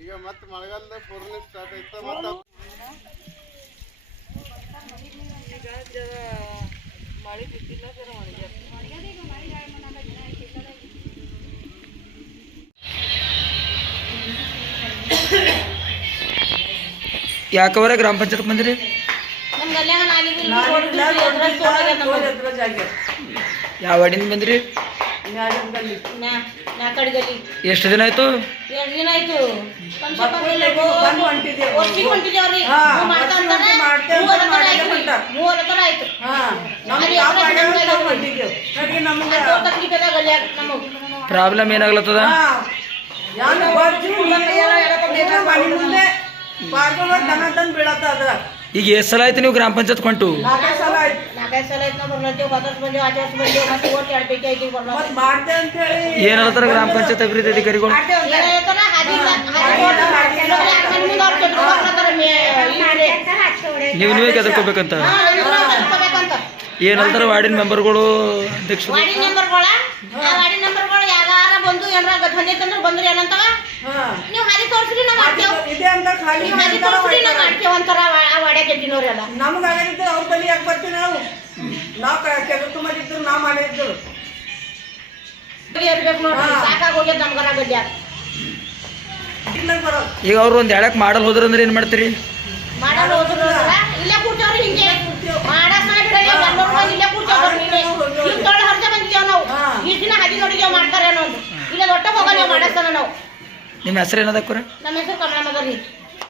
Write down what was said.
ಈಗ ಮತ್ತೆ ಮಳೆಗಾಲದ ಪೂರ್ಣ ಸ್ಟಾರ್ಟ್ ಐತ ಮತ್ತೆ ಯಾಕವರ ಗ್ರಾಮ ಪಂಚಾಯತ್ ಬಂದಿರಿ ಯಾವ ವಾರ್ಡಿಂದ ಬಂದ್ರಿ? ಎಷ್ಟು ದಿನ ಆಯ್ತು ಎರಡು ದಿನ ಆಯ್ತು ಪ್ರಾಬ್ಲಮ್ ಏನಾಗ್ಲತ್ತದ ಈಗ ಎಷ್ಟು ಸಲ ಆಯ್ತು ನೀವು ಗ್ರಾಮ ಪಂಚಾಯತ್ ಕೊಂಟು ಬರ್ಲತ್ತೇವೆ ಹೋದ ಬಂದೇವು ಮತ್ತೆ ಓಟ್ ಪೈಕಿ ಐತಿ ಬರ್ಲತ್ತೇವೆ ಏನ್ ಹೇಳ್ತಾರ ಗ್ರಾಮ ಪಂಚಾಯತ್ ಅಭಿವೃದ್ಧಿ ಅಧಿಕಾರಿಗಳು. ನೀವು ನೀವೇ ಕೆದರ್ಕೋಬೇಕಂತ. ಏನ್ ಹೇಳ್ತಾರ ವಾರ್ಡಿನ ಮೆಂಬರ್ಗಳು ಅಧ್ಯಕ್ಷ ವಾರ್ಡಿನ ವಾರ್ಡಿನ ಯಾರ ಬಂದು ಏನಾರ ತಂದ್ರೆ ಬಂದ್ರೆ ಏನಂತಾವ ನೀವು ಹಾದಿ ತೋರಿಸ್ರಿ ನಾವು ಮಾಡ್ತೇವೆ ನೀವು ಹಾದಿ ತೋರ್ಸ್ರಿ ನಾವು ಮಾಡ್ತೇವ್ ಅಂತಾರ ಆ- ಆ ಆಗದಿದ್ರು ಅವ್ರ ಬಲಿ ಯಾಕೆ ಬರ್ತೀವಿ ನಾವು? ನಾವು ಕೆದರ್ಕೊಂಬಂದಿದ್ರು ನಾವು ಮಾಡಿದ್ರು ಇರ್ಬೇಕು ನೋಡ್ರಿ ಸಾಕಾಗ್ ಹೋಗ್ಯದ ನಮ್ಗರ ಬರೋದು. ಈಗ ಅವ್ರು ಒಂದ್ ಎಳಕ್ ಮಾಡಲ್ ಹೋದ್ರಂದ್ರೆ ಏನ್ ಮಾಡ್ತೀರಿ? ಮಾಡಲ್ಲ ಹೋದ್ರು ಇಲ್ಲೇ ಕೂರ್ತೇವ್ರಿ ಹಿಂಗೆ. ಮಾಡಕ್ ಮಾಡಿದ್ರೆ ಎಲ್ಲರೂ ಬಂದು ಇಲ್ಲೇ ಕೂರ್ತೇವ್ ಈಗ ತೊಳೆ ಹೊರಗೆ ಬಂದಿದ್ದೇವ್ ನಾವು. ಈ ದಿನ ಹದಿ ನೋಡಿದೇವ್ ಮಾಡ್ತಾರೆ ಅನ್ನೋದು ಇಲ್ಲ ದೊಡ್ಡ ಹೋಗಲ್ಲ ಮಾಡಸ್ತಾನ ನಾವು. ನಿಮ್ಮ ಹೆಸರು ಏನದಕ್ಕೂರ ನಮ್ಮ ಹೆಸರು ಕಮಲಮ್ಮ ರೀ